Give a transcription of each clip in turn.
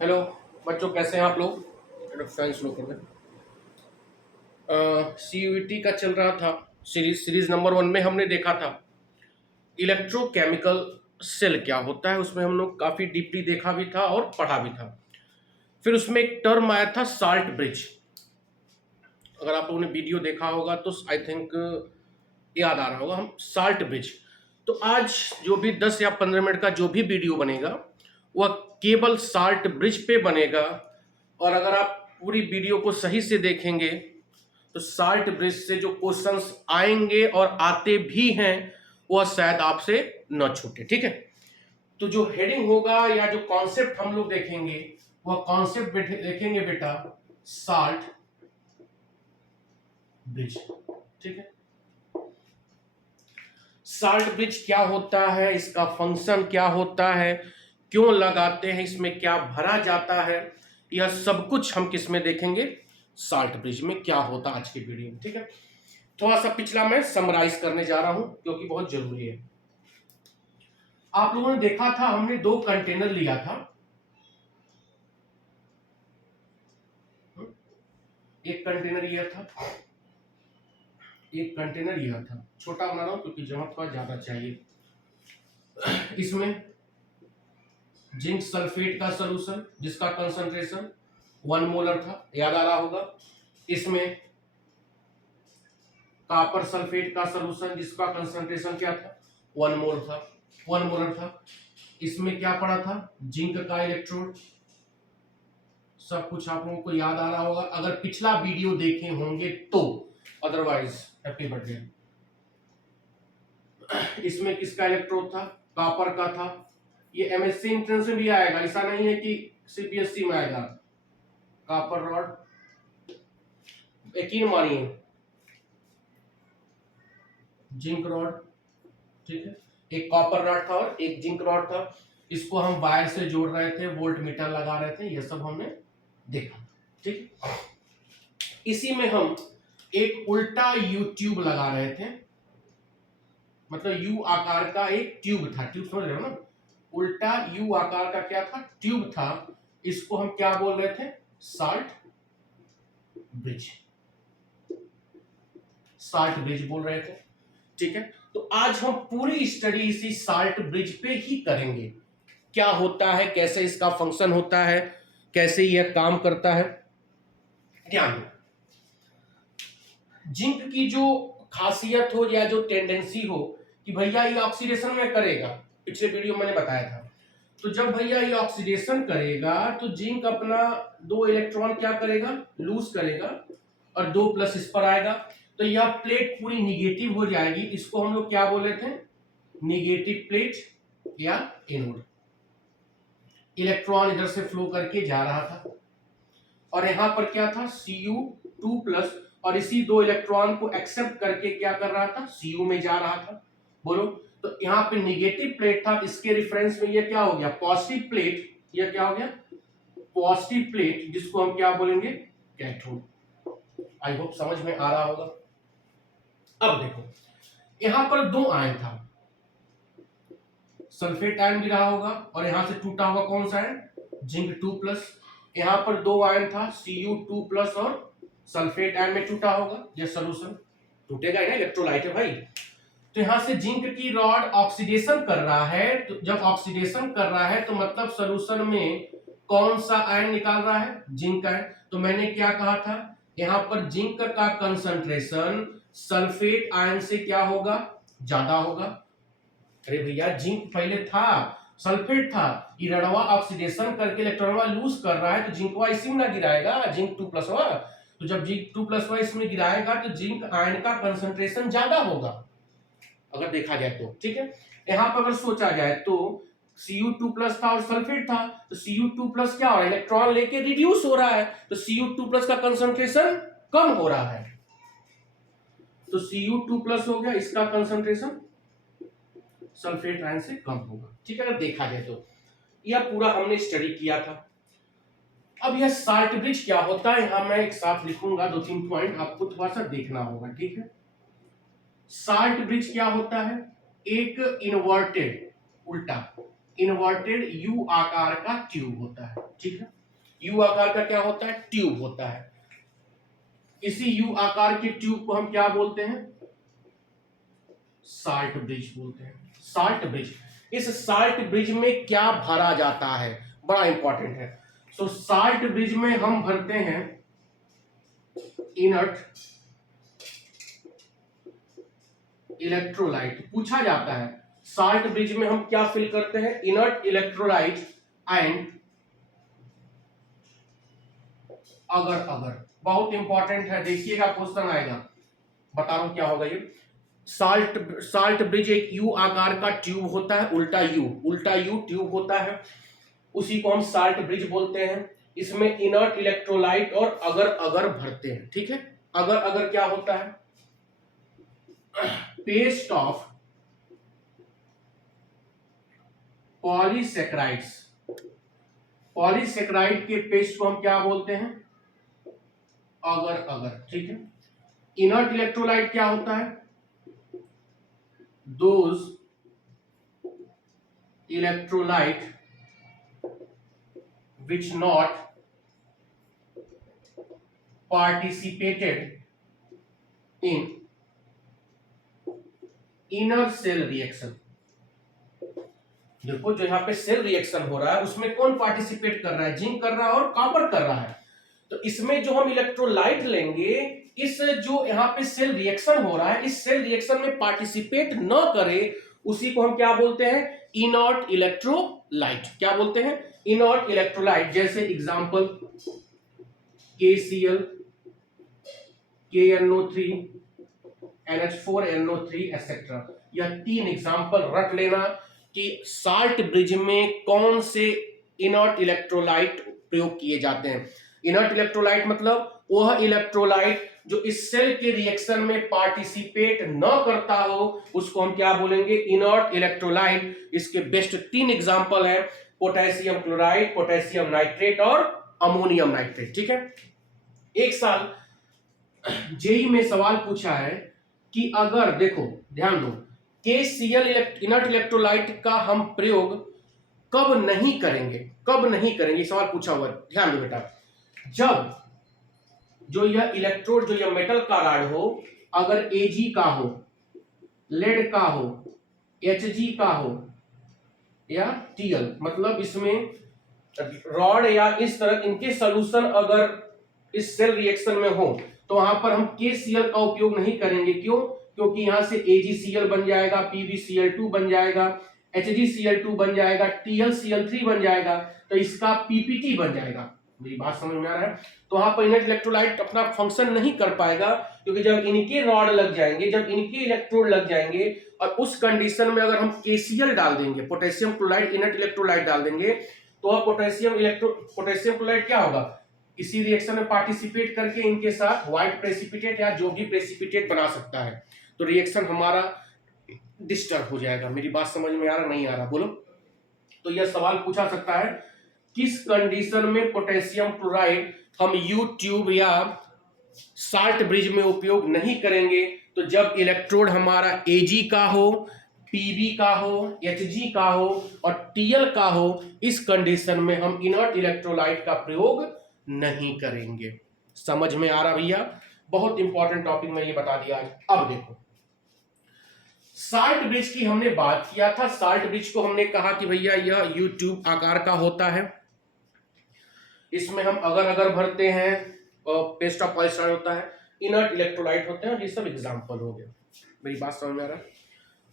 Hello बच्चों, कैसे हैं आप लोग। साइंस लो कर CUET का चल रहा था। सीरीज नंबर 1 में हमने देखा था इलेक्ट्रोकेमिकल सेल क्या होता है। उसमें हम लोग काफ़ी डीपली देखा भी था और पढ़ा भी था। फिर उसमें एक टर्म आया था साल्ट ब्रिज। अगर आप लोगों ने वीडियो देखा होगा तो आई थिंक याद आ रहा होगा हम साल्ट ब्रिज। तो आज जो भी 10 या 15 मिनट का जो भी वीडियो बनेगा वह केवल साल्ट ब्रिज पे बनेगा। और अगर आप पूरी वीडियो को सही से देखेंगे तो साल्ट ब्रिज से जो क्वेश्चंस आएंगे और आते भी हैं वह शायद आपसे न छूटे। ठीक है, तो जो हेडिंग होगा या जो कॉन्सेप्ट हम लोग देखेंगे वह कॉन्सेप्ट देखेंगे बेटा साल्ट ब्रिज। ठीक है, साल्ट ब्रिज क्या होता है, इसका फंक्शन क्या होता है, क्यों लगाते हैं, इसमें क्या भरा जाता है, यह सब कुछ हम किस में देखेंगे, साल्ट ब्रिज में क्या होता है आज की वीडियो में। ठीक है, थोड़ा सा पिछला मैं समराइज करने जा रहा हूं क्योंकि बहुत जरूरी है। आप लोगों ने देखा था हमने 2 कंटेनर लिया था। एक कंटेनर यह था, एक कंटेनर यह था। छोटा बना रहा हूं क्योंकि जमा थोड़ा ज्यादा चाहिए। इसमें जिंक सल्फेट का सॉल्यूशन जिसका कंसंट्रेशन 1 मोलर था, याद आ रहा होगा। इसमें कॉपर सल्फेट का सॉल्यूशन जिसका कंसंट्रेशन क्या था, 1 मोल था, 1 मोलर था। इसमें क्या पड़ा था, जिंक का इलेक्ट्रोड। सब कुछ आप लोगों को याद आ रहा होगा अगर पिछला वीडियो देखे होंगे तो, अदरवाइज हैप्पी बर्थडे। इसमें किसका इलेक्ट्रोड था, कॉपर का था। ये MSc एंट्रेंस में भी आएगा, ऐसा नहीं है कि CBSE में आएगा। कॉपर रॉड, यकीन मानिए, जिंक रॉड। ठीक है, एक कॉपर रॉड था और एक जिंक रॉड था। इसको हम वायर से जोड़ रहे थे, वोल्ट मीटर लगा रहे थे, ये सब हमने देखा। ठीक, इसी में हम एक उल्टा यू ट्यूब लगा रहे थे, मतलब यू आकार का एक ट्यूब था। ट्यूब समझ रहे हो ना, उल्टा यू आकार का क्या था, ट्यूब था। इसको हम क्या बोल रहे थे, साल्ट ब्रिज, साल्ट ब्रिज बोल रहे थे। ठीक है, तो आज हम पूरी स्टडी इसी साल्ट ब्रिज पे ही करेंगे। क्या होता है, कैसे इसका फंक्शन होता है, कैसे यह काम करता है। ध्यान दो, जिंक की जो खासियत हो या जो टेंडेंसी हो कि भैया ये ऑक्सीडेशन में करेगा, पिछले वीडियो मैंने बताया था। तो जब भैया ये ऑक्सीडेशन करेगा तो जिंक अपना 2 इलेक्ट्रॉन क्या करेगा, लूज करेगा और 2 प्लस इस पर आएगा। तो यह प्लेट पूरी निगेटिव हो जाएगी। इसको हम लोग क्या बोले थे, निगेटिव प्लेट या एनोड। इलेक्ट्रॉन इधर से फ्लो करके जा रहा था और यहां पर क्या था, Cu2 प्लस, और इसी 2 इलेक्ट्रॉन को एक्सेप्ट करके क्या कर रहा था, Cu में जा रहा था। बोलो, तो यहाँ पे निगेटिव प्लेट था, इसके रेफरेंस में ये क्या हो गया, पॉजिटिव प्लेट। ये क्या हो गया, पॉजिटिव प्लेट, जिसको हम क्या बोलेंगे, कैथोड। आई होप समझ में आ रहा होगा। अब देखो, यहां पर 2 आयन था, सल्फेट आयन भी रहा होगा और यहां से टूटा हुआ कौन सा आयन, जिंक 2 प्लस। यहां पर 2 आयन था, Cu2 प्लस और सल्फेट आयन में टूटा होगा। ये सॉल्यूशन टूटेगा ही ना, इलेक्ट्रोलाइट है भाई। तो यहां से जिंक की रॉड ऑक्सीडेशन कर रहा है, तो जब ऑक्सीडेशन कर रहा है तो मतलब सॉल्यूशन में कौन सा आयन निकाल रहा है, जिंक आयन। तो मैंने क्या कहा था, यहां पर जिंक का कंसंट्रेशन सल्फेट आयन से क्या होगा, ज्यादा होगा। अरे भैया, जिंक पहले था, सल्फेट था, ये रड़वा ऑक्सीडेशन करके इलेक्ट्रॉनवा लूज कर रहा है तो जिंकवा इसी में ना गिराएगा, जिंक 2 प्लस वा। तो जब जिंक 2 प्लस वा इसमें गिराएगा तो जिंक आयन का कंसंट्रेशन ज्यादा होगा अगर देखा जाए तो। ठीक है, यहां पर अगर सोचा जाए तो Cu2 प्लस था और सल्फेट था, तो Cu2 प्लस क्या हो रहा है, इलेक्ट्रॉन लेके रिड्यूस हो रहा है, तो Cu2 प्लस का कंसंट्रेशन कम हो रहा है। तो Cu2 प्लस हो गया, इसका कंसंट्रेशन सल्फेट आयन से कम होगा। ठीक है, अगर देखा जाए तो यह पूरा हमने स्टडी किया था। अब यह साल्ट ब्रिज क्या होता है, यहां मैं एक साथ लिखूंगा 2-3 पॉइंट, आपको थोड़ा सा देखना होगा। ठीक है, साल्ट ब्रिज क्या होता है, एक इन्वर्टेड, उल्टा इन्वर्टेड यू आकार का ट्यूब होता है, ठीक है। यू आकार का क्या होता है? ट्यूब होता है। इसी यू आकार के ट्यूब को हम क्या बोलते हैं? साल्ट ब्रिज बोलते हैं। साल्ट ब्रिज, इस साल्ट ब्रिज में क्या भरा जाता है, बड़ा इंपॉर्टेंट है। सो साल्ट ब्रिज में हम भरते हैं इनर्ट इलेक्ट्रोलाइट। पूछा जाता है साल्ट ब्रिज में हम क्या फिल करते हैं? इनर्ट इलेक्ट्रोलाइट एंड अगर बहुत इंपॉर्टेंट है, देखिएगा क्वेश्चन आएगा, बता रहा हूं क्या होगा ये। साल्ट ब्रिज एक यू आकार का ट्यूब होता है, उल्टा यू ट्यूब होता है, उसी को हम साल्ट ब्रिज बोलते हैं। इसमें इनर्ट इलेक्ट्रोलाइट और अगर भरते हैं, ठीक है। अगर क्या होता है? Paste of polysaccharides. पॉलीसेक्राइड के पेस्ट को हम क्या बोलते हैं? अगर, ठीक है। इनर्ट इलेक्ट्रोलाइट क्या होता है? Those electrolyte which not participated in inner cell reaction। देखो जो यहां पे सेल रिएक्शन हो रहा है उसमें कौन पार्टिसिपेट कर रहा है? जिंक कर रहा है और कॉपर कर रहा है। तो इसमें जो हम इलेक्ट्रोलाइट लेंगे, इस जो यहां पे सेल रिएक्शन हो रहा है, इस सेल रिएक्शन में पार्टिसिपेट न करे, उसी को हम क्या बोलते हैं? Inert electrolyte. क्या बोलते हैं? Inert electrolyte. जैसे example KCl, KNO3, NH4NO3 etcetera. यह 3 एग्जांपल रट लेना कि साल्ट ब्रिज में कौन से इनर्ट इलेक्ट्रोलाइट प्रयोग किए जाते हैं। इनर्ट इलेक्ट्रोलाइट मतलब वह इलेक्ट्रोलाइट जो इस सेल के रिएक्शन में पार्टिसिपेट न करता हो, उसको हम क्या बोलेंगे? Inert electrolyte. इसके बेस्ट 3 एग्जांपल है, पोटेशियम क्लोराइड, पोटेशियम नाइट्रेट और अमोनियम नाइट्रेट, ठीक है। एक साल जेई में सवाल पूछा है कि अगर, देखो ध्यान दो, KCl इनर्ट इलेक्ट्रोलाइट का हम प्रयोग कब नहीं करेंगे, सवाल पूछा हुआ। ध्यान दो बेटा, जब जो यह इलेक्ट्रोड, जो यह मेटल का रॉड हो, अगर Ag का हो, लेड का हो, Hg का हो या Tl, मतलब इसमें रॉड या इस तरह इनके सॉल्यूशन अगर इस सेल रिएक्शन में हो, तो वहां पर हम KCl का उपयोग नहीं करेंगे। क्यों? क्योंकि यहां से AgCl बन जाएगा, PbCl2 बन जाएगा, HgCl2 बन जाएगा, TlCl3 बन जाएगा, तो इसका PPT बन जाएगा। मेरी बात समझ में आ रहा है? तो वहां पर इनर्ट इलेक्ट्रोलाइट अपना फंक्शन नहीं कर पाएगा, क्योंकि जब इनके रॉड लग जाएंगे, जब इनके इलेक्ट्रोड लग जाएंगे, और उस कंडीशन में अगर हम KCl डाल देंगे, पोटेशियम क्लोराइड इनर्ट इलेक्ट्रोलाइट डाल देंगे, तो वह पोटेशियम क्लोराइड क्या होगा? इसी रिएक्शन में पार्टिसिपेट करके इनके साथ व्हाइट प्रेसिपिटेट या जो भी प्रेसिपिटेट बना सकता है, तो रिएक्शन हमारा डिस्टर्ब हो जाएगा। मेरी बात समझ में आ रहा, नहीं आ रहा? बोलो। तो यह सवाल पूछा सकता है, किस कंडीशन में पोटेशियम क्लोराइड हम यू ट्यूब या साल्ट ब्रिज में उपयोग नहीं करेंगे? तो जब इलेक्ट्रोड हमारा Ag का हो, Pb का हो, Hg का हो और Tl का हो, इस कंडीशन में हम इनर्ट इलेक्ट्रोलाइट का प्रयोग नहीं करेंगे। समझ में आ रहा भैया? बहुत इंपॉर्टेंट टॉपिक मैं ये बता दिया आज। अब देखो, साल्ट ब्रिज की हमने बात किया था। साल्ट ब्रिज को हमने कहा कि भैया यह यू ट्यूब आकार का होता है, इसमें हम अगर भरते हैं, पेस्ट ऑफ पॉलीसेक्राइड होता है, इनर्ट इलेक्ट्रोलाइट होते हैं, और ये सब एग्जांपल हो गए। मेरी बात समझ में आ रहा है?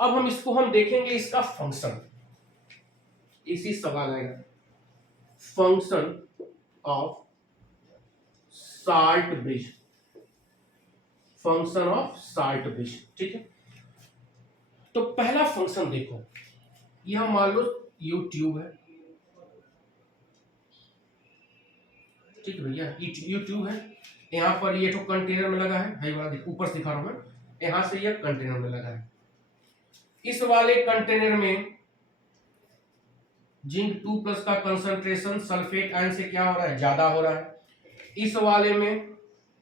अब हम देखेंगे इसका फंक्शन, इसी सवाल आएगा, function of salt bridge, function of salt bridge, ठीक है। तो पहला फंक्शन देखो, यह मान लो यू ट्यूब है, ठीक है भैया, यू ट्यूब है, यहां पर ये तो कंटेनर में लगा है, वाला ऊपर से दिखा रहा हूं मैं, यहां से यह कंटेनर में लगा है। इस वाले कंटेनर में जिंक 2+ का कंसंट्रेशन सल्फेट आयन से क्या हो रहा है? ज्यादा हो रहा है। इस वाले में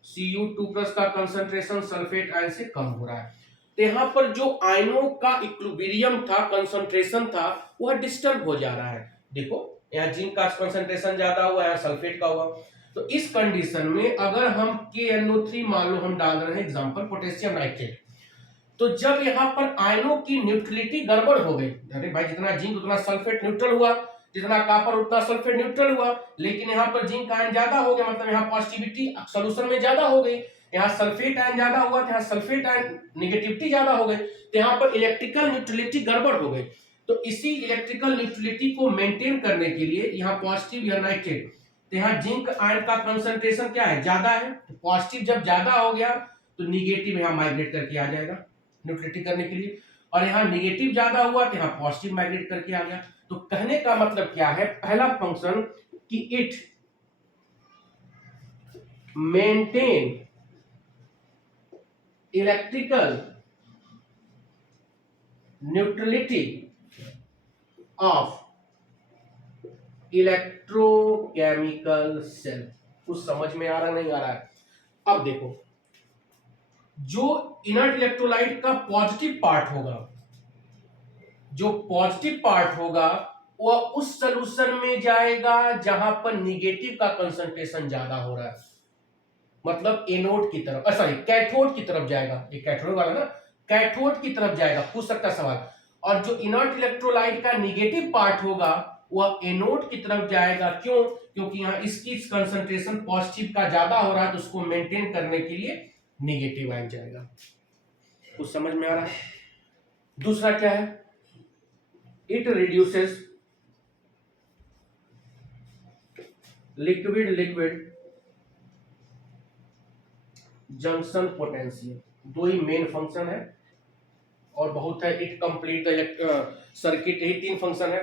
Cu2+ का कंसंट्रेशन सल्फेट आयन से कम हो रहा है। तो यहाँ पर जो आयनों का इक्विलिब्रियम था, कंसंट्रेशन था, वह डिस्टर्ब हो जा रहा है। देखो यहाँ जिंक का कंसंट्रेशन ज्यादा हुआ, यहाँ सल्फेट का हुआ। तो इस कंडीशन में अगर हम KNO3 मान लो हम डाल रहे हैं एग्जांपल पोटेशियम नाइट्रेट, तो जब यहाँ पर आयनों की न्यूट्रलिटी गड़बड़ हो गई, अरे भाई जितना जिंक उतना सल्फेट न्यूट्रल हुआ, जितना कॉपर उतना सल्फेट न्यूट्रल हुआ, लेकिन यहाँ पर जिंक आयन ज्यादा हो गया, मतलब यहाँ पॉजिटिविटी सोल्यूशन में ज्यादा हो गई, यहाँ सल्फेट आयन ज्यादा हुआ तो यहाँ सल्फेट आयन निगेटिविटी ज्यादा हो गई, तो यहाँ पर इलेक्ट्रिकल न्यूट्रलिटी गड़बड़ हो गई। तो इसी इलेक्ट्रिकल न्यूट्रलिटी को मेंटेन करने के लिए यहाँ पॉजिटिव या नाइट्रेट, तो यहाँ जिंक आयन का कंसंट्रेशन क्या है, ज्यादा है, तो पॉजिटिव जब ज्यादा हो गया तो निगेटिव यहाँ माइग्रेट करके आ जाएगा न्यूट्रलिटी करने के लिए, और यहाँ निगेटिव ज्यादा हुआ तो यहाँ पॉजिटिव माइग्रेट करके आ गया। तो कहने का मतलब क्या है, पहला फंक्शन कि it maintain electrical neutrality of electrochemical cell. कुछ समझ में आ रहा नहीं आ रहा है? अब देखो, जो इनर्ट इलेक्ट्रोलाइट का पॉजिटिव पार्ट होगा, जो पॉजिटिव पार्ट होगा वह उस सॉल्यूशन में जाएगा जहां पर निगेटिव का कंसंट्रेशन ज्यादा हो रहा है, मतलब एनोड की तरफ, सॉरी कैथोड की तरफ जाएगा। ये कैथोड वाला ना, कैथोड की तरफ जाएगा, पूछ सकता सवाल। और जो इनर्ट इलेक्ट्रोलाइट का निगेटिव पार्ट होगा वह एनोड की तरफ जाएगा। क्यों? क्योंकि यहाँ इसकी कंसंट्रेशन पॉजिटिव का ज्यादा हो रहा है, तो उसको मेंटेन करने के लिए निगेटिव आयन जाएगा। कुछ समझ में आ रहा है? दूसरा क्या है, it reduces liquid liquid junction potential. दो ही मेन फंक्शन है और बहुत है। इट कंप्लीट द सर्किट, यही तीन फंक्शन है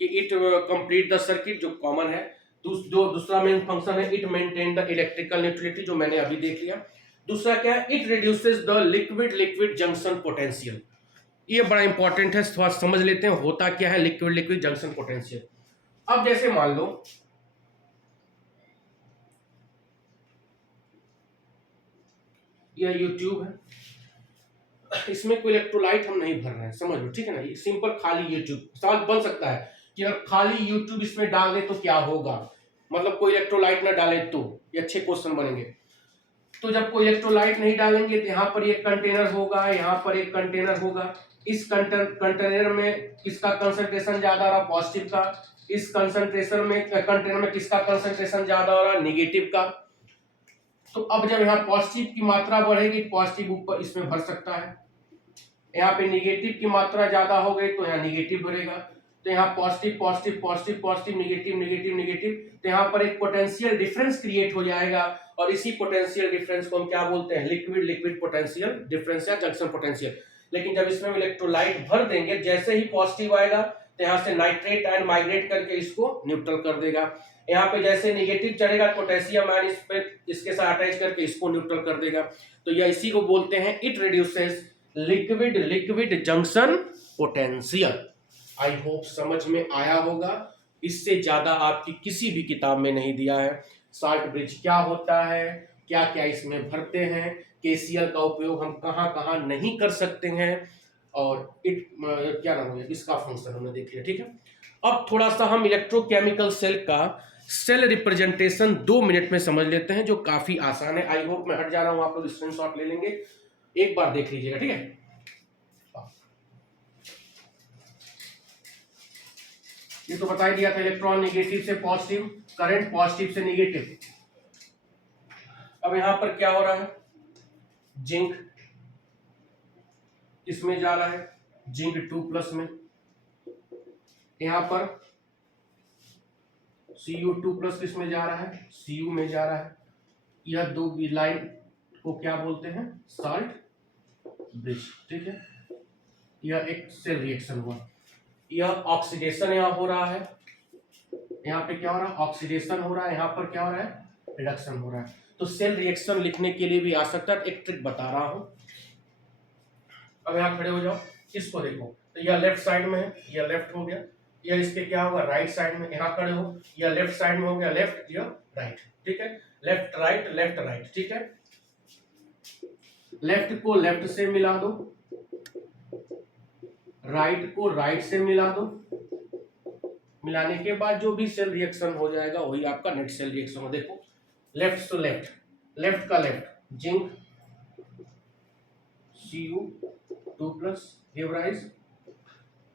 कि इट कंप्लीट द सर्किट जो कॉमन है, दूसरा मेन फंक्शन है it maintain the electrical neutrality जो मैंने अभी देख लिया। दूसरा क्या है, it reduces the liquid liquid junction potential. ये बड़ा इंपॉर्टेंट है, थोड़ा समझ लेते हैं होता क्या है लिक्विड लिक्विड जंक्शन पोटेंशियल। अब जैसे मान लो यह यूट्यूब है, इसमें कोई इलेक्ट्रोलाइट हम नहीं भर रहे हैं, समझ लो, ठीक है ना, ये सिंपल खाली यूट्यूब। सवाल बन सकता है कि अगर खाली यूट्यूब इसमें डाल दे तो क्या होगा, मतलब कोई इलेक्ट्रोलाइट ना डाले तो, ये अच्छे क्वेश्चन बनेंगे। तो जब कोई इलेक्ट्रोलाइट नहीं डालेंगे तो यहाँ पर एक कंटेनर होगा, यहाँ पर एक कंटेनर होगा, इस कंटेनर में किसका कंसंट्रेशन ज्यादा हो रहा, पॉजिटिव का। इस कंसंट्रेशन में कंटेनर में किसका कंसंट्रेशन ज्यादा हो रहा, निगेटिव का। तो अब जब यहाँ पॉजिटिव की मात्रा बढ़ेगी, पॉजिटिव ऊपर इसमें भर सकता है, यहाँ पे निगेटिव की मात्रा ज्यादा हो गई तो यहाँ निगेटिव भरेगा। तो यहाँ positive positive positive positive negative negative negative, तो यहाँ पर एक पोटेंशियल डिफरेंस क्रिएट हो जाएगा, और इसी पोटेंशियल डिफरेंस को हम क्या बोलते हैं, लिक्विड लिक्विड पोटेंशियल डिफरेंस या जंक्शन पोटेंशियल। लेकिन जब इसमें इलेक्ट्रोलाइट भर देंगे, जैसे ही पॉजिटिव आएगा तो यहाँ से नाइट्रेट आयन माइग्रेट करके इसको न्यूट्रल कर देगा। यहाँ पे जैसे निगेटिव चढ़ेगा, पोटेशियम आयन इस पे इसके साथ अटैच करके इसको न्यूट्रल कर देगा। तो यह इसी को बोलते हैं it reduces liquid liquid junction potential. I hope समझ में आया होगा। इससे ज्यादा आपकी किसी भी किताब में नहीं दिया है। साल्ट ब्रिज क्या होता है, क्या क्या इसमें भरते हैं, KCl का उपयोग हम कहाँ कहाँ नहीं कर सकते हैं, और इट क्या नाम है इसका फंक्शन हमने देख लिया, ठीक है। अब थोड़ा सा हम इलेक्ट्रोकेमिकल सेल का सेल रिप्रेजेंटेशन 2 मिनट में समझ लेते हैं, जो काफी आसान है। आई होप मैं हट जा रहा हूं, आप लोग स्क्रीनशॉट ले लेंगे, एक बार देख लीजिएगा, ठीक है। ये तो बता ही दिया था, इलेक्ट्रॉन निगेटिव से पॉजिटिव, करंट पॉजिटिव से निगेटिव। अब यहां पर क्या हो रहा है, जिंक इसमें जा रहा है, जिंक 2+ में, यहां पर Cu2+ किसमें जा रहा है, Cu में जा रहा है। यह दो लाइन को क्या बोलते हैं, साल्ट ब्रिज, ठीक है। यह एक सेल रिएक्शन हुआ, यह ऑक्सीडेशन यहाँ हो रहा है, यहाँ पे क्या हो रहा है, ऑक्सीडेशन हो रहा है, यहाँ पर क्या हो रहा है, रिडक्शन हो रहा है। तो सेल रिएक्शन लिखने के लिए भी आ सकता है, एक ट्रिक बता रहा हूं। अब यहाँ खड़े हो जाओ, इसको देखो, तो यह लेफ्ट साइड में है, यह लेफ्ट हो गया, यह इसके क्या होगा, राइट साइड में। यहाँ खड़े हो, यह लेफ्ट साइड में हो गया, लेफ्ट, यह राइट, ठीक है। लेफ्ट राइट, ठीक है। लेफ्ट को लेफ्ट से मिला दो, राइट को राइट से मिला दो, मिलाने के बाद जो भी सेल रिएक्शन हो जाएगा वही आपका नेट सेल रिएक्शन हो। देखो लेफ्ट टू लेफ्ट, लेफ्ट का left zinc Cu2+ give rise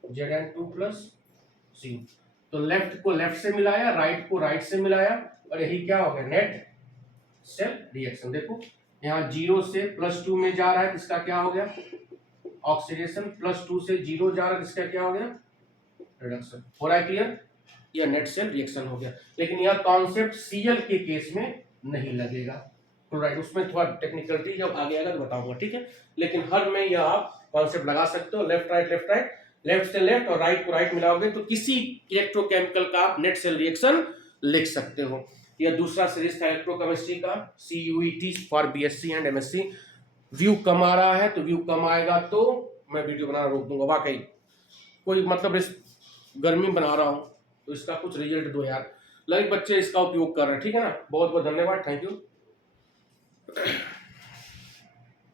Zn2+ Cu। तो लेफ्ट को लेफ्ट से मिलाया, राइट को राइट से मिलाया, और यही क्या हो गया नेट सेल रिएक्शन। देखो यहाँ 0 से +2 में जा रहा है, इसका क्या हो गया ऑक्सीडेशन, +2 से 0 जा रहा है, इसका क्या हो गया रिडक्शन। हो रहा है क्लियर? यह नेट सेल रिएक्शन हो गया। लेकिन यह कॉन्सेप्ट Cl के केस में नहीं लगेगा, क्लोराइड उसमें थोड़ा टेक्निकलिटी जब आगे आएगा तो बताऊंगा, ठीक है। लेकिन हर में यह आप कॉन्सेप्ट लगा सकते हो, लेफ्ट राइट, लेफ्ट से लेफ्ट और राइट को राइट मिलाओगे तो किसी इलेक्ट्रोकेमिकल का आप नेट सेल रिएक्शन लिख सकते हो। यह दूसरा सीरीज था इलेक्ट्रोकेमिस्ट्री का, CUET for BSc and MSc। View कम आ रहा है तो व्यू कम आएगा तो मैं वीडियो बनाना रोक दूंगा, वाकई कोई मतलब इस गर्मी बना रहा हूँ तो इसका कुछ रिजल्ट दो यार, लाइक बच्चे इसका उपयोग कर रहे हैं, ठीक है ना। बहुत बहुत धन्यवाद, थैंक यू।